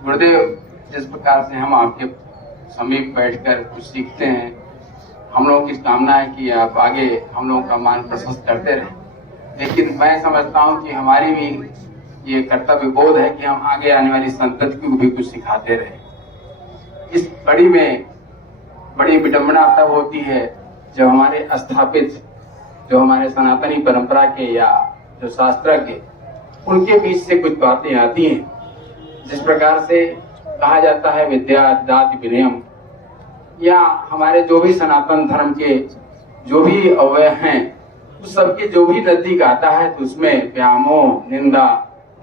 गुरुदेव, जिस प्रकार से हम आपके समीप बैठकर कुछ सीखते हैं, हम लोगों की कामना है कि आप आगे हम लोगों का मान प्रशंसा करते रहें। लेकिन मैं समझता हूं कि हमारी भी ये कर्तव्य बोध है कि हम आगे आने वाली संतति को भी कुछ सिखाते रहें। इस कड़ी में बड़ी विडंबना तब होती है जब हमारे स्थापित, जो हमारे सनातनी परंपरा के या जो शास्त्र के, उनके बीच से कुछ बातें आती हैं। जिस प्रकार से कहा जाता है विद्या दाति विनयम, या हमारे जो भी सनातन धर्म के जो भी अवयव हैं, उस सबके जो भी नजदीक आता है तो उसमें व्यामोह, निंदा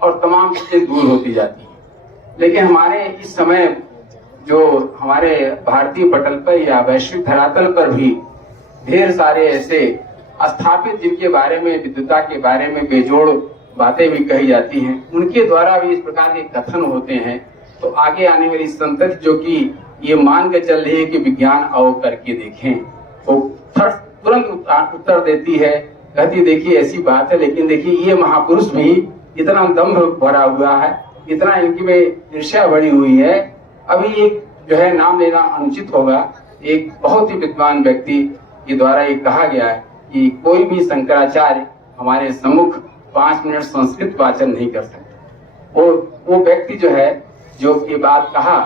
और तमाम चीजें दूर होती जाती हैं। लेकिन हमारे इस समय जो हमारे भारतीय पटल पर या वैश्विक धरातल पर भी ढेर सारे ऐसे स्थापित, जिनके बारे में, विद्वता के बारे में बेजोड़ बातें भी कही जाती हैं, उनके द्वारा भी इस प्रकार के कथन होते हैं। तो आगे आने वाली संतति जो कि ये मान के चल रही है कि विज्ञान आओ करके देखें, वो तुरंत उत्तर देती है, कहती देखिए ऐसी बात है, लेकिन देखिए ये महापुरुष भी इतना दम्भ भरा हुआ है, इतना इनकी में ईर्ष्या बढ़ी हुई है। अभी एक जो है नाम लेना अनुचित होगा, एक बहुत ही विद्वान व्यक्ति के द्वारा ये कहा गया है कि कोई भी शंकराचार्य हमारे सम्मुख 5 मिनट संस्कृत वाचन नहीं कर सकता। वो व्यक्ति जो है, जो ये बात कहा,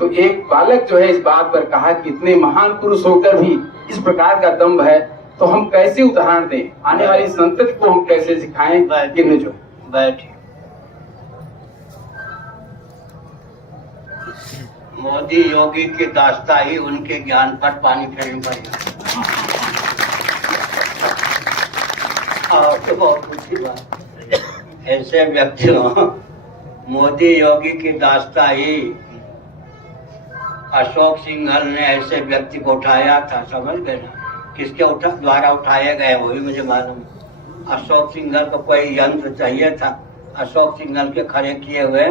तो एक बालक जो है इस बात पर कहा कि इतने महान पुरुष होकर भी इस प्रकार का दम्भ है, तो हम कैसे उदाहरण दें, आने वाली संतति को हम कैसे सिखाएं कि न जो बैठे। मोदी योगी की दास्ता ही उनके ज्ञान पर पानी फेरने पड़ेगा। और तो बहुत ऊंची बात, ऐसे व्यक्तियों, मोदी योगी की दास्ता ही अशोक सिंघल ने ऐसे व्यक्ति को उठाया था, समझ गए ना? किसके द्वारा उठाए गए वो भी मुझे मालूम। अशोक सिंघल को कोई यंत्र चाहिए था, अशोक सिंघल के खड़े किए हुए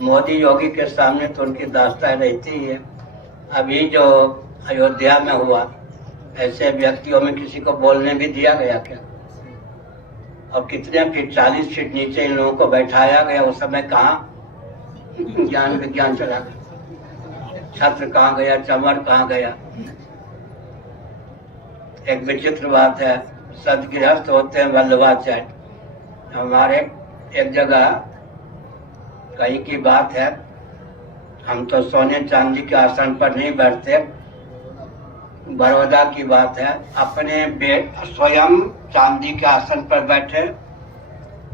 मोदी योगी के सामने तो उनकी दास्ता रहती ही है। अभी जो अयोध्या में हुआ, ऐसे व्यक्तियों में किसी को बोलने भी दिया गया क्या? और कितने फीट, 40 फीट नीचे इन लोगों को बैठाया गया। उस समय कहाँ ज्ञान विज्ञान चला गया, छत्र कहाँ गया, चमर कहाँ गया। एक विचित्र बात है, सदगृहस्थ होते हैं वल्लभाचार्य। हमारे एक जगह कहीं की बात है, हम तो सोने चांदी के आसन पर नहीं बैठते, बड़ौदा की बात है, अपने स्वयं चांदी के आसन पर बैठे,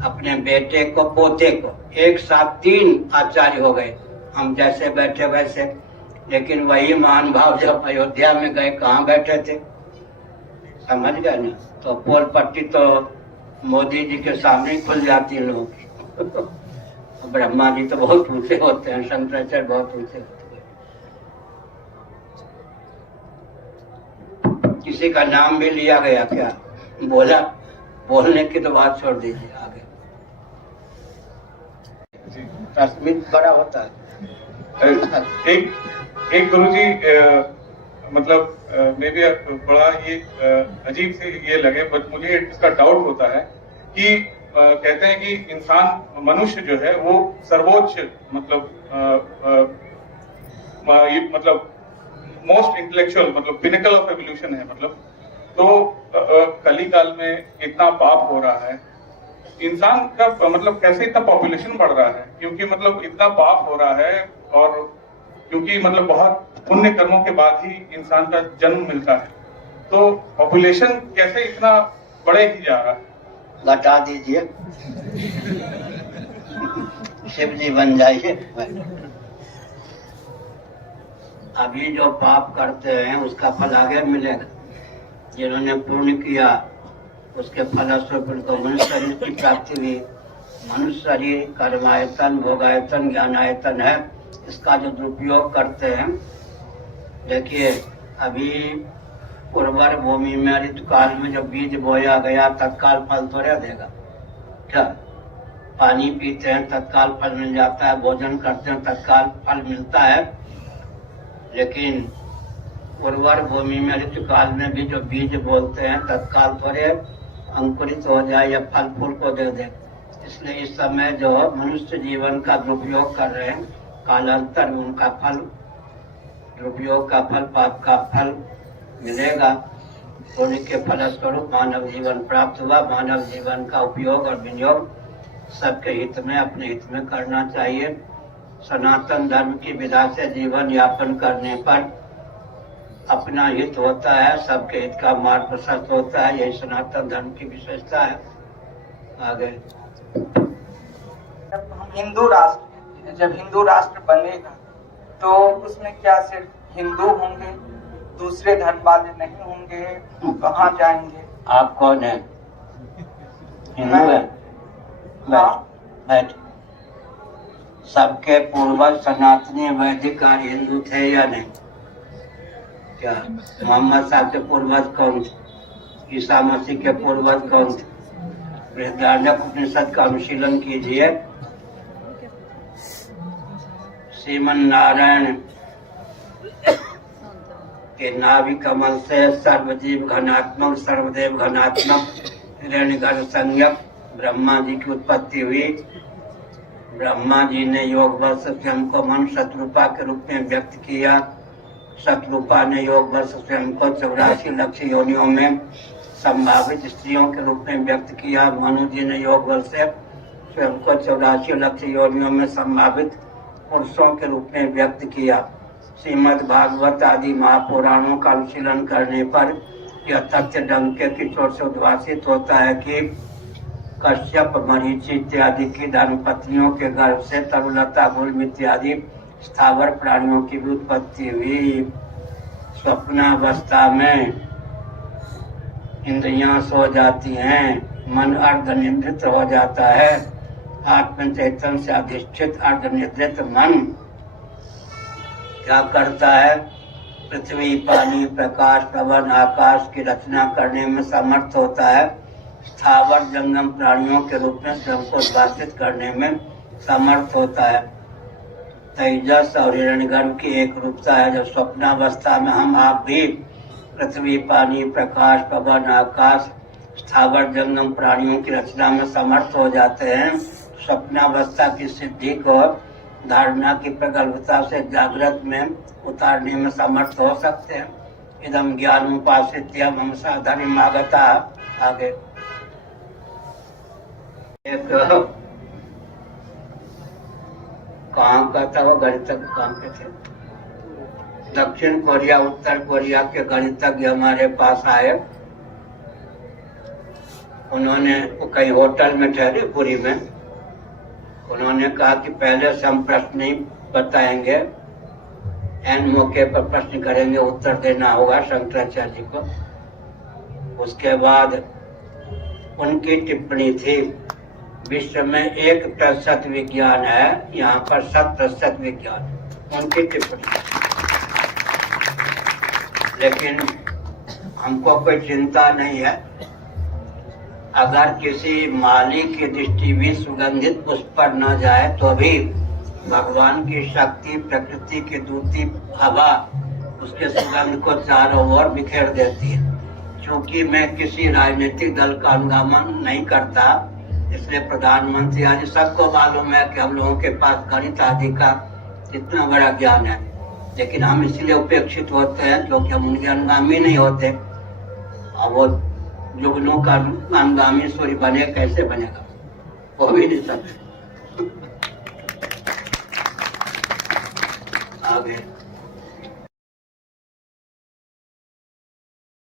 अपने बेटे को, पोते को, एक साथ 3 आचार्य हो गए, हम जैसे बैठे वैसे। लेकिन वही महान भाव जब अयोध्या में गए, कहाँ बैठे थे, समझ गए ना? तो पोल पट्टी तो मोदी जी के सामने खुल जाती है लोगों की। ब्रह्मा जी तो बहुत ऊंचे होते हैं, शंकराचार्य बहुत ऊंचे होते हैं। किसी का नाम भी लिया गया क्या? बोला, बोलने की तो बात छोड़ दीजिए, आगे तस्वीर बड़ा होता है। एक गुरुजी, मतलब मे भी बड़ा ये अजीब से ये लगे, बट मुझे इसका डाउट होता है कि कहते हैं कि इंसान, मनुष्य जो है वो सर्वोच्च, मतलब मोस्ट इंटेलेक्चुअल, मतलब पिनिकल ऑफ एवोल्यूशन है। मतलब तो कली काल में इतना पाप हो रहा है, इंसान का मतलब कैसे इतना पॉपुलेशन बढ़ रहा है, क्योंकि मतलब इतना पाप हो रहा है, और क्योंकि मतलब बहुत पुण्य कर्मों के बाद ही इंसान का जन्म मिलता है, तो पॉपुलेशन कैसे इतना बढ़े ही जा रहा है? घटा दीजिए, शिव जी बन जाइए। अभी जो पाप करते हैं उसका फल आगे मिलेगा। जिन्होंने पुण्य किया उसके फलस्वरूप उनको मनुष्य शरीर की प्राप्ति हुई। मनुष्य शरीर कर्मायतन, भोगायतन, ज्ञानायतन है, इसका जो दुरुपयोग करते हैं। देखिए, अभी उर्वर भूमि में ऋतुकाल में जो बीज बोया गया तत्काल फल थोड़ा देगा क्या? पानी पीते हैं तत्काल फल मिल जाता है, भोजन करते हैं तत्काल फल मिलता है। लेकिन उर्वर भूमि में ऋतुकाल में भी जो बीज बोलते हैं तत्काल थोड़े अंकुरित हो जाए या फल फूल को दे दे। इसलिए इस समय जो मनुष्य जीवन का दुरुपयोग कर रहे हैं, कालांतर में उनका फल, दुरुपयोग का फल, पाप का फल मिलेगा। पुण्य के फलस्वरूप मानव जीवन प्राप्त हुआ। मानव जीवन का उपयोग और विनियोग सबके हित में, अपने हित में करना चाहिए। सनातन धर्म की विधा से जीवन यापन करने पर अपना हित होता है, सबके हित का मार्ग प्रशस्त होता है। यही सनातन धर्म की विशेषता है। आगे जब हिंदू राष्ट्र बनेगा तो उसमें क्या सिर्फ हिंदू होंगे, दूसरे धर्म वाले नहीं होंगे? कहाँ जाएंगे? आप कौन है? हिंदू है? बैठ। सबके पूर्वज सनातनी वैदिक और हिंदू थे या नहीं? क्या मोहम्मद साहब के पूर्वज कौन थे? ईसा मसीह के पूर्वज कौन थे? बृहदारण्यक उपनिषद का अनुशीलन कीजिए। श्रीमन नारायण के नाभि कमल से सर्वजीव घनात्मक, सर्वदेव घनात्मक, हिरण्यगर्भ संज्ञक ब्रह्मा जी की उत्पत्ति हुई। ब्रह्मा जी ने योग बल से स्वयं को मनुष्य शत्रुपा के रूप में व्यक्त किया। शत्रुपा ने योग बल से स्वयं को 84 लक्ष योनियों में संभावित स्त्रियों के रूप में व्यक्त किया। मनु जी ने योग बल से स्वयं को 84 लक्ष योनियों में संभावित पुरुषों के रूप में व्यक्त किया। श्रीमद् भागवत आदि महापुराणों का अनुशीलन करने पर यह तथ्य डंके की चोट से उद्भासित होता है कि कश्यप, मरीचि इत्यादि की धर्मपत्नियों के गर्भ से तरुलता, गुल्म इत्यादि स्थावर प्राणियों की भी उत्पत्ति हुई। स्वप्नावस्था में इंद्रियां सो जाती हैं, मन अर्धनिद्रित हो जाता है। आत्म चैतन्य से अधिष्ठित अर्धनिद्रित मन क्या करता है? पृथ्वी, पानी, प्रकाश, पवन, आकाश की रचना करने में समर्थ होता है। स्थावर जंगम प्राणियों के रूप में स्वयं को उद्भासित करने में समर्थ होता है। तेजस और हिरण्यगर्भ की एक रूपता है। जब स्वप्नावस्था में हम आप भी पृथ्वी, पानी, प्रकाश, पवन, आकाश, स्थावर जंगम प्राणियों की रचना में समर्थ हो जाते हैं। स्वप्नावस्था की सिद्धि को धारणा की प्रगल्भता से जागृत में उतारने में समर्थ हो सकते हैं। इदम ज्ञान उपासित्यम हम साधन आगता। आगे एक कहाँ का था वो गणितज्ञ, कहाँ के थे? दक्षिण कोरिया, उत्तर कोरिया के गणितज्ञ हमारे पास आए। उन्होंने कई होटल में ठहरे पुरी में। उन्होंने कहा कि पहले से हम प्रश्न नहीं बताएंगे, एन मौके पर प्रश्न करेंगे, उत्तर देना होगा शंकराचार्य जी को। उसके बाद उनकी टिप्पणी थी, विश्व में 1% विज्ञान है, यहाँ पर 7% विज्ञान। उनकी टिप्पणी। लेकिन हमको कोई चिंता नहीं है। अगर किसी माली की दृष्टि भी सुगंधित पुष्प पर न जाए तो भी भगवान की शक्ति, प्रकृति की दूती हवा उसके सुगंध को चारों ओर बिखेर देती है। क्योंकि मैं किसी राजनीतिक दल का अनुगमन नहीं करता, इसलिए प्रधानमंत्री आदि सबको मालूम है कि हम लोगों के पास गणित आदि का इतना बड़ा ज्ञान है। लेकिन हम इसलिए उपेक्षित होते हैं क्योंकि हम उनके अनुगामी नहीं होते। अब वो जुगनों का अनुगामी सूर्य बने, कैसे बनेगा? वो भी नहीं सकते। आगे